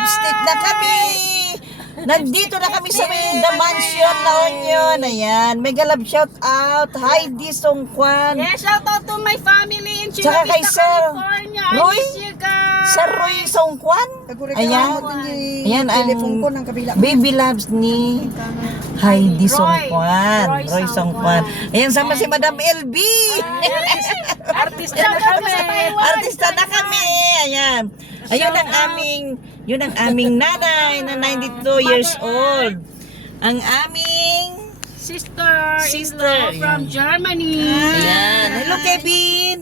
Naka-lipstick na kami. Nandito na kami sa may The Mansion na Union. Ayan. Mega love shout out. Heidi Songkwan. Yes, shout out to my family in Tsaka Chula kay Vista, Sir California. Roy? I miss you guys. Sa Roy Songkwan. Ayan. Ayan ang Telepon ko ng kabila. baby loves ni Heidi Roy. Songkwan. Roy Roy Songkwan. Ayan, sama si Madam LB. Artista na kami sa Taiwan. Artista na kami. Ayan. Yun ang aming nanay na 92 years old. Ang aming Sister Sister. from Germany. Ayan. Hello, Kevin.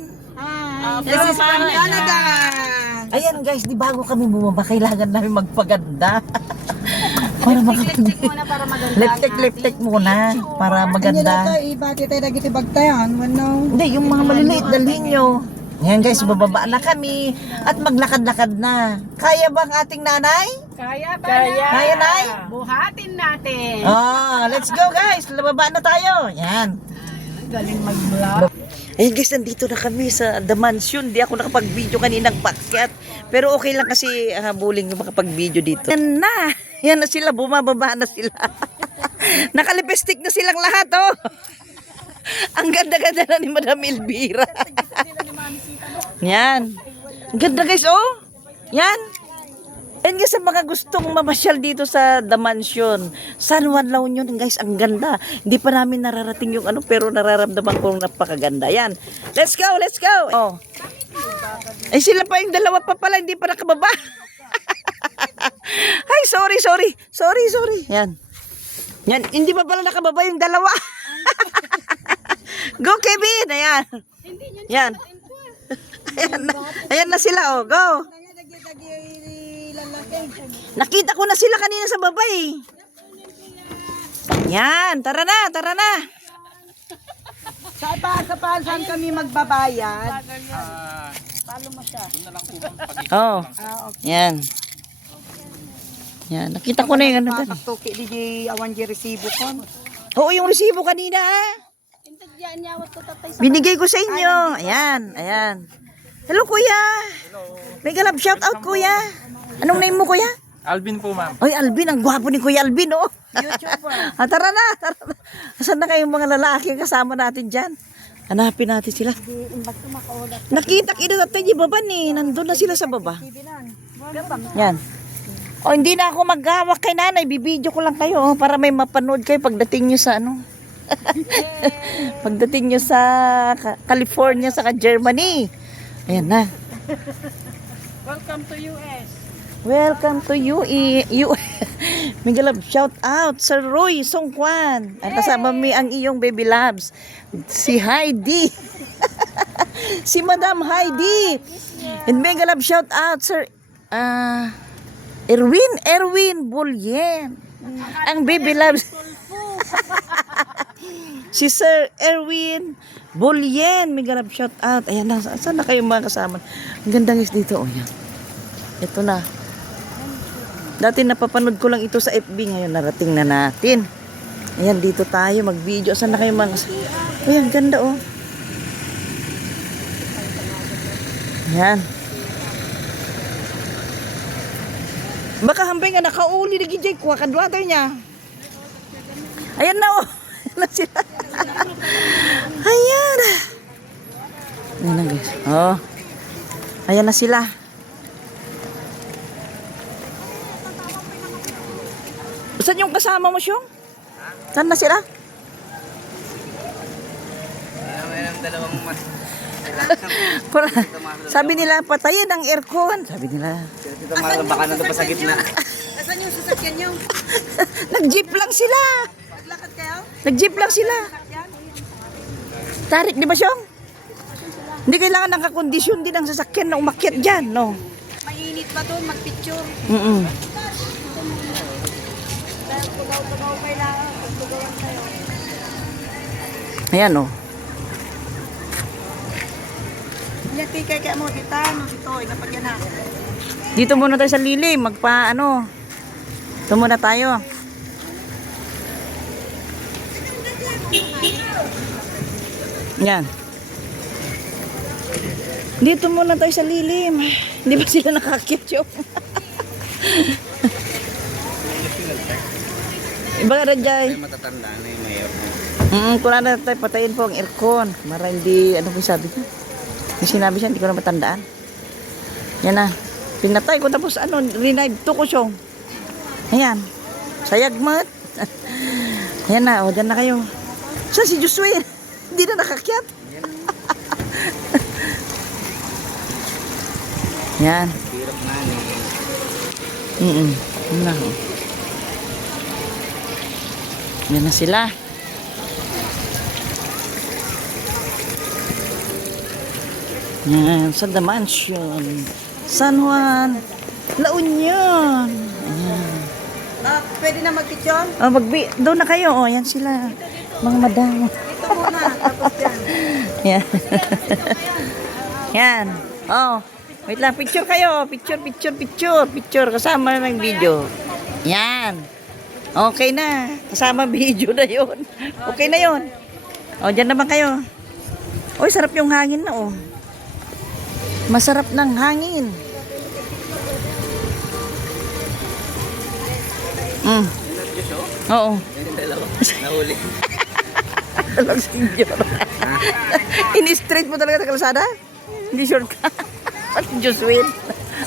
This is from Canada. Ayan guys, di bago kami bumaba, kailangan namin magpaganda. Para Lipstick muna para maganda. lipstick muna para Anya maganda. na ka, ibati tayo na bagtayan. Wano. Hindi, yung mga maliliit dalhin nyo. Ayan guys, bababa na kami at maglakad-lakad na. Kaya ba ang ating nanay? Kaya. Kaya, Nay? Buhatin natin. Oh, let's go guys. Bababa na tayo. Yan. Galing mag-vlog. Ayan guys, nandito na kami sa The Mansion. Di ako nakapag-video kaninang pakyat. Pero okay lang kasi habulin yung makapag-video dito. Yan na. Yan na sila. Bumababa na sila. Nakalipstick na silang lahat, oh. Ang ganda-ganda na ni Madam Elvira. Yan. Ang ganda guys, oh. Yan. Yan guys, sa mga gustong mamasyal dito sa The Mansion. San Juan La Union, guys, ang ganda. Hindi pa namin nararating yung ano, pero nararamdaman kong napakaganda. Yan. Let's go, let's go. Oh. Ay, sila pa yung dalawa pa pala, hindi pa nakababa. Ay, sorry. Yan. Yan, hindi pa pala nakababa yung dalawa. Go, Kevin. Ayan. Yan. Ayan na sila, oh. Go. Nakita ko na sila kanina sa baba, eh. Yan, tara na. Saan kami magbabayad? Oh. Yan. Yan, nakita ko na yung ano doon. Tuki di awan di resibo ko. Oo, yung resibo kanina, ah. Binigay ko sa inyo. Ayan. Hello, kuya. May galab shout out, kuya. Anong name mo, kuya? Alvin po, ma'am. Oy, Alvin, ang gwapo ni Kuya Alvin, oh. YouTuber. Tara na. Asan na kayong mga lalaki kasama natin dyan? Hanapin natin sila. Nakita natin yung baba ni. Nandun na sila sa baba. Yan. O, hindi na ako maghawak kay nanay. Bibidyo ko lang kayo, oh, para may mapanood kayo pagdating nyo sa ano. Pagdating nyo sa California, sa Germany. Ayan na. Welcome to US. Welcome to Mega love shout out Sir Roy Songkwan. Ang kasama mo ang iyong baby loves. Si Heidi. Si Madam Heidi. And mega love shout out Sir Erwin Bulyen. Ang baby loves. Si Sir Erwin Bulyen. Mega love shout out. Ayan na. Saan na kayo mga kasama? Ang ganda guys dito. Oh, yan. Ito na. Dati napapanood ko lang ito sa FB. Ngayon narating na natin. Ayan, dito tayo mag-video. Saan na kayo mga... Ayan, ganda, oh. Ayan. Baka hambay nga nakauli na gijay. Kuha kadwater niya. Ayan na, oh. Ayan na sila. Ayan. Ayan na, guys. Oh. Ayan na sila. Saan yung kasama mo, Syong? Saan na sila? Sabi nila, patayin ang aircon. Sabi nila. Baka nandun pa sa gitna. Asan yung sasakyan nyo? Nag-jeep lang sila. Maglakad kayo? Nag-jeep lang sila. Tarik, di ba, Syong? Hindi kailangan ng kakondisyon din ang sasakyan na umakyat dyan, no? Mainit ba doon? Magpicture. Tugaw-tugaw pa lang. Tugawan kayo. Ayan, oh. Nyati kaya mo kita. Dito, inapagyan na. Dito muna tayo sa lilim. Ito muna tayo. Yan. Dito muna tayo sa lilim. Hindi ba sila nakakit yung? Iba ka na dyan. Matatanda na yung mayroon. Kung na tayo patayin po ang aircon. Mara hindi, ano po yung sabi ko? Yung sinabi siya, hindi ko na matandaan. Yan na. Pinatay ko tapos ano, rinive to ko siyong. Ayan. Sayagmat. Ayan na, o dyan na kayo. Saan si Josué? Hindi na nakakyat. Yan. Hirap na ni. Yan na. Oh. Yan na sila. Yan, sa The Mansion. San Juan. La Union. Ayan. Pwede na mag-kitchen? Oh, doon na kayo. Oh, yan sila. Mga madam. Ito muna, tapos yan. Yan. Yan. Oh, wait lang. Picture kayo. Picture. Kasama na ng video. Yan. Okay na. Kasama video na yon. Okay na yon. O, dyan naman kayo. Uy, sarap yung hangin na, oh. Masarap ng hangin. Oo. Nahuli. Talagang senyor. In-straight mo talaga sa kalsada? Hindi shortcut. At Josué.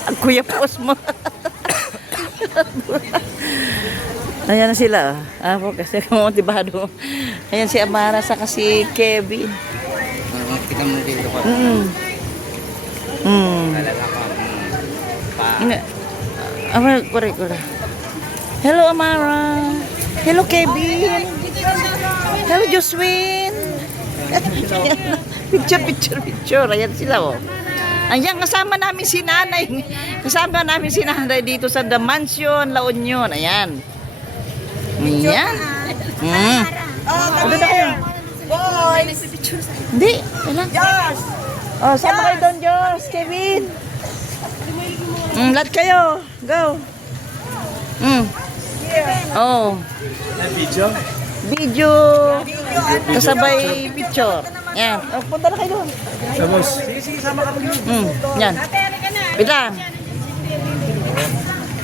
Ang kuya pos mo. Ayan na sila. Ah, po kasi kumotibado. Ayan si Amara sa si Kevin. Tingnan mo dito ko. Talaga pa. Correct. Hello, Amara. Hello, Kevin. Hello, Josué. Picture. Ayan sila, oh. Ayan, kasama namin si nanay. Kasama namin si nanay dito sa The Mansion, La Union. Ayan. Ayan. Ano na kayo? Boys! Hindi. Wala. Yes! Oh, sama kayo doon, Diyos. Kevin. Lahat kayo. Go. Oh. Video. Kasabay picture. Yan. Oh, punta na kayo doon. Sige, sama ka po. Yan. Wait lang.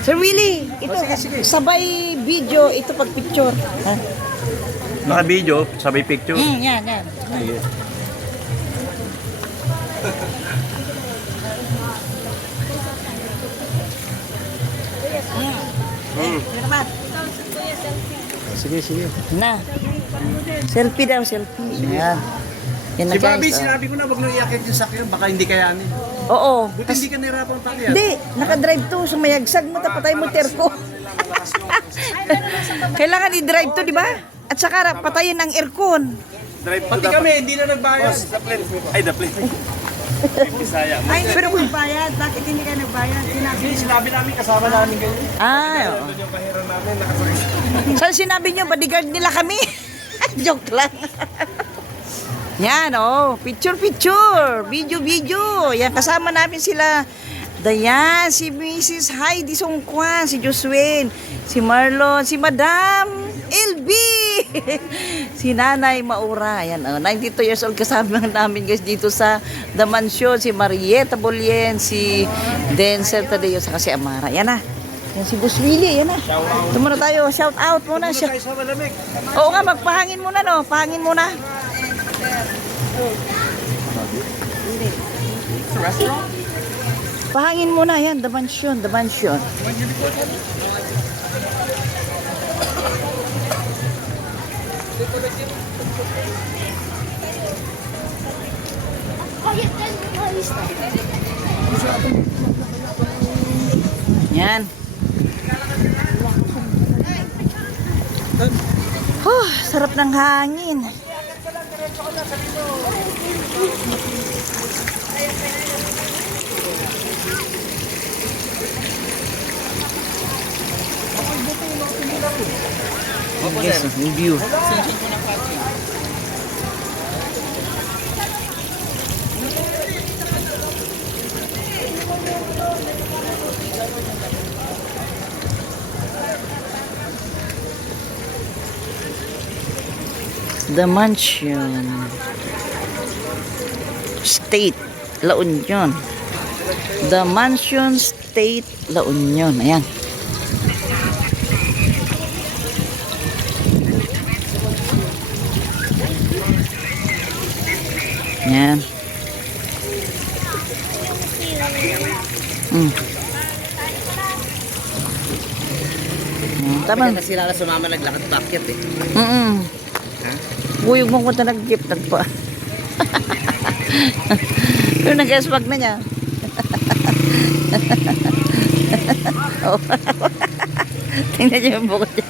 Sir Willie, ito sabay video, ito pag picture. Ha? Naka-video, sabay picture. Yan. Ayun. Sige. Na. Selfie daw, selfie. Yan. Yan na Si Bobby, guys. sinabi ko na wag nang iakit yung sakyan, baka hindi kayanin. Oo. Buti hindi ka nahirapan pakyat. Hindi, naka-drive to, sumayagsag mo, patay mo terko. Kailangan i-drive to, di ba? At saka patayin ang aircon. Pati kami, hindi na nagbayad. Ay, the plane. Bisaya. Ay, pero magbayad. Bakit hindi ka nagbayad? Sinabi namin, kasama namin kayo. Ah, oo. Yung pahiram namin, nakasakit. Saan sinabi nyo, bodyguard nila kami? Joke lang. Yan, oh. Picture. Video. Yan, kasama namin sila. Dayan, si Mrs. Heidi Songkwan, si Josué, si Marlon, si Madam LB, si Nanay Maura. Yan, 92 years old kasama namin guys dito sa The Mansion. Si Marieta Bolien, si Denzel Tadeo, saka si Amara. Yan na. Yan si Boss Willie, yan na. Ito muna tayo, shout out muna. Tayo sa malamig. Oo nga, magpahangin muna, no? Pahangin muna. Pahangin muna, yan. The Mansion. Yan. Sarap ng hangin. Yes, yung view. The Mansion State La Union. The Mansion State La Union. Ayan. Yan. Mm. Tama. Na sila na sumama naglakad pakyat eh. Buyog mo punta nag-gift pa. Pero nag-eswag na niya. Oh. Tingnan niyo yung bukod niya.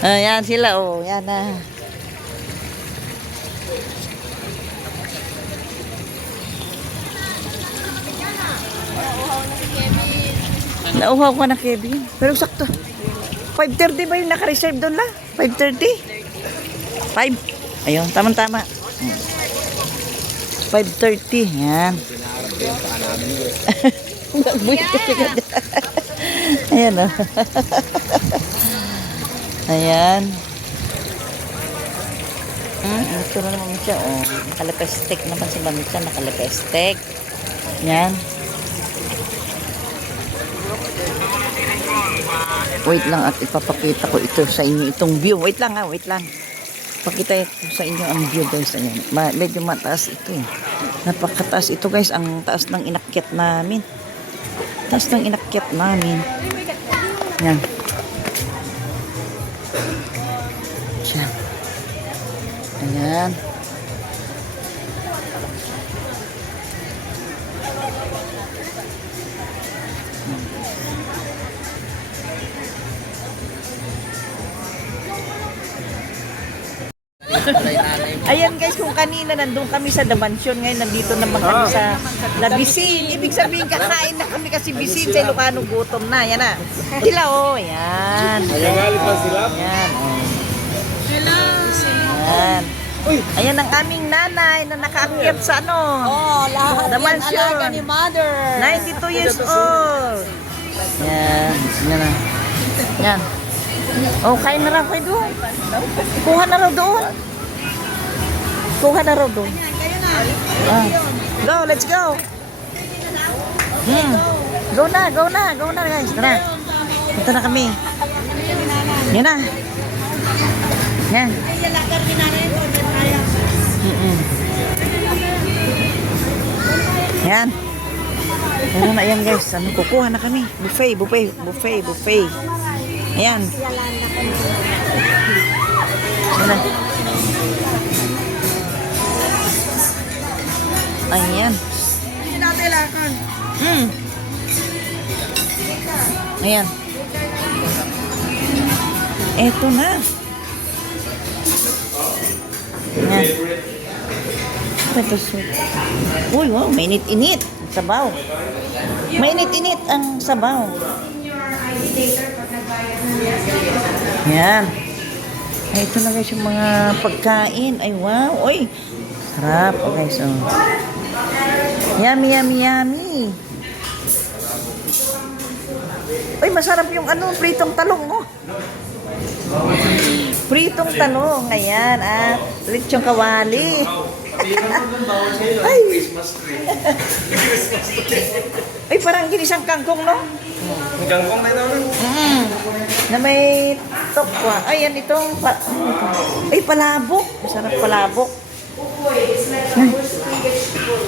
Ayan sila, oh. Yan na. Nauhaw ka na, Kevin. Pero sakto. 5:30 ba yung naka-reserve doon la? 5:30? 5. Ayun, tama-tama. 5:30. Yan. Buhay ka siya. Ayan, oh. Ayan. Ito na naman siya, oh. Nakalipestek naman si Mamita. Nakalipestek. Yan. Wait lang at ipapakita ko ito sa inyo, itong view. Wait lang ha, wait lang. Pakita ko sa inyo ang view guys. Ayan. Medyo mataas ito eh. Napakataas ito guys, ang taas ng inakyat namin. Taas ng inakyat namin. Yan. Siya. Ayan. Ayan guys, kung kanina nandun kami sa The Mansion, ngayon nandito naman kami sa La Bisin. Ibig sabihin kakain na kami kasi Bisin sa Ilocano, gutom na. Yan na. Sila oh, yan. Nagalit pa sila? Yan oh. Yan. Ayan ang aming nanay na nakaakyat sa ano. Oh, lahat The yan Mansion. alaga ni Mother. 92 years old. Yan. Yan na. Yan. Oh, kain na raw kayo doon. Kuha na raw doon. Kuha na raw doon. Go, let's go. Go na guys. Tara. Punta na kami. Yan na. Yan. Yan. Ano na yan guys. Ano, kukuha na kami. Buffet. Ayan. Yan na. Ayan. Ayan. Eto na. Ayan. Ito soup. Uy, wow, mainit-init. Ang sabaw. Mainit-init ang sabaw. Ayan. Ay, ito na guys yung mga pagkain. Ay, wow. Uy. Sarap. Oh, guys, oh. Yummy. Uy, masarap yung ano, pritong talong, oh. Pritong talong. Ayan, at lechong kawali. Ay. Ay, parang ginisang kangkong, no? Ang gangkong na ito. Na may tokwa. Ay, yan itong ay, palabok. Masarap palabok. Ay.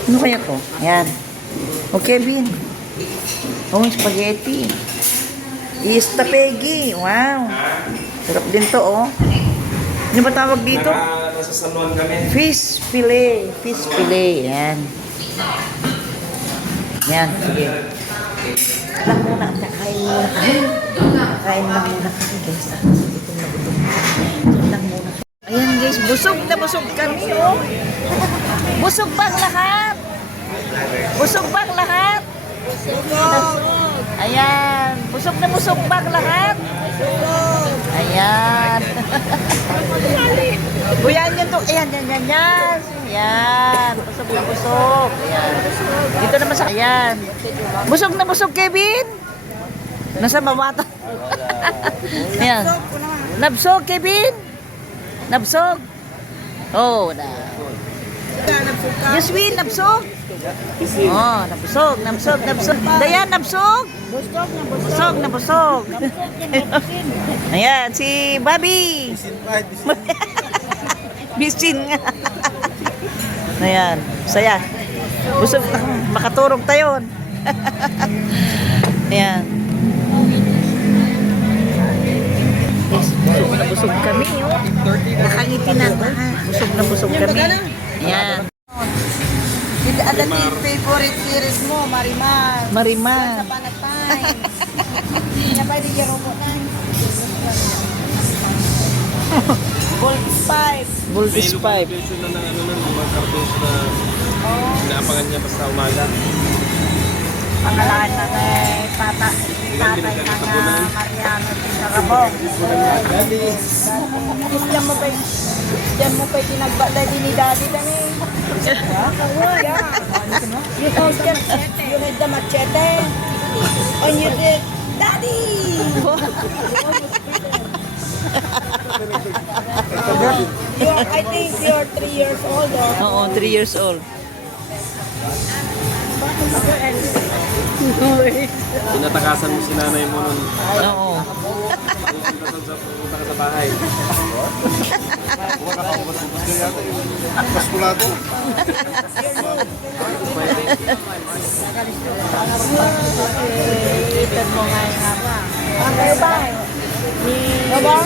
Ano kaya to? Yan. Okay, Bin. Oh, spaghetti. Istapegi. Wow. Sarap din to, oh. Ano ba tawag dito? Nasa San Juan kami. Fish fillet. Yan. Yan, sige. Lang muna. Kain muna kami. Kain lang muna kami, guys. Gutom na. Lang muna. Ayan, guys. Busog na busog kami, oh. Busog bang lahat? Ayan. Busog na busog bang lahat? Ayan. Buyan yun to. Ayan. Ayan. Busog na busog. Ayan. Dito naman sa... Ayan. Busog na busog, Kevin. Nasa mawata. Ayan. Nabsog, Kevin. Nabsog. Oh, na. Yuswin, nabsog. Oh, nabsog. Dayan, nabsog. Busog. Ayan, si Bobby. Bisin nga. Ayan, saya. Busog na makaturog tayo. Ayan. Yes, busog na busog kami. Oh. Nakangiti na. Busog na busog kami. Ayan. Ano yung favorite series mo, Marimar? Marimar. Panatay. Napay di gero mo na. Gold Spice. Bulbis Pipe. Beso na ng ano nun, mga cartoons na inaabangan niya basta umaga. Pangalan na tatay na Mariano Sarabong. Diyan mo pa tinagba daddy ni daddy dani. You had the machete. And you did, Daddy! I think you're 3 years old, oh. Oo, 3 years old. Pinatakasan mo si nanay mo nun. Oo. Punta ka sa bahay. Itan mo nga yung haba. Okay ba? Diba?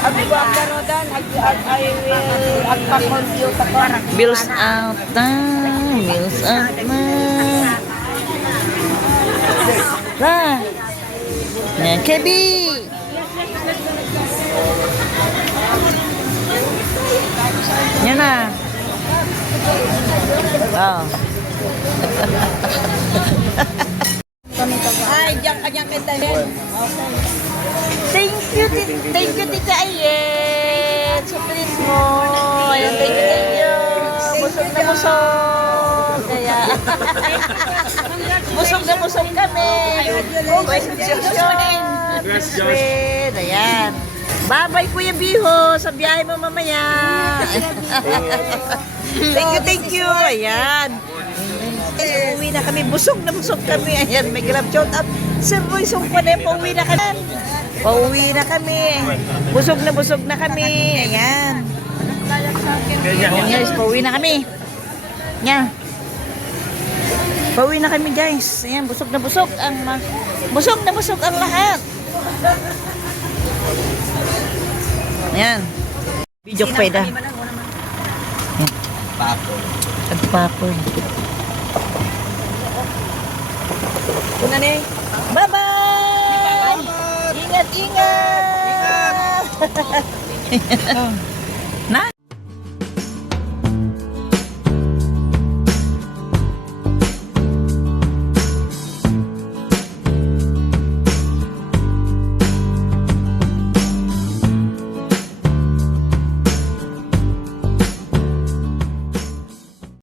Abi ko ang karodan, I will agpa-compute ako. Bills out na. Bills out na. Ra. Yan, Kebi. Yan na. Oh. Ay, diyan kanyang kentahin. Thank you, Tita Ayen. Sa pilit mo. Ayan, thank you. Busog na busog. Kaya, busog na busog kami. Congrats, Josh. Ayan. Bye-bye, Kuya Biho. Sa biyahe mo mamaya. Thank you. Ayan. Uwi na kami. Busog na busog kami. Ayan, may grab shout out. Sir Boy, sumpa na yun. Pauwi na kami. Pauwi na kami. Busog na kami. Ayan. Ayan guys, pauwi na kami. Ayan. Pauwi na kami guys. Ayan, busog na busog ang lahat. Ayan. Video ko pa ida. Agpapon. Kuna ni. Bye-bye! Ingat!